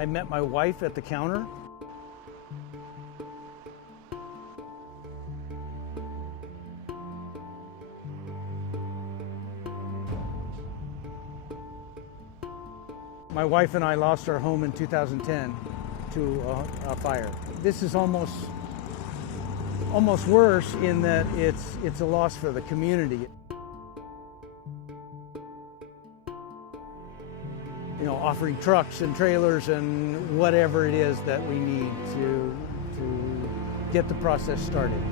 I met my wife at the counter. My wife and I lost our home in 2010 to a fire. This is almost worse in that it's a loss for the community. You know, offering trucks and trailers and whatever it is that we need to get the process started.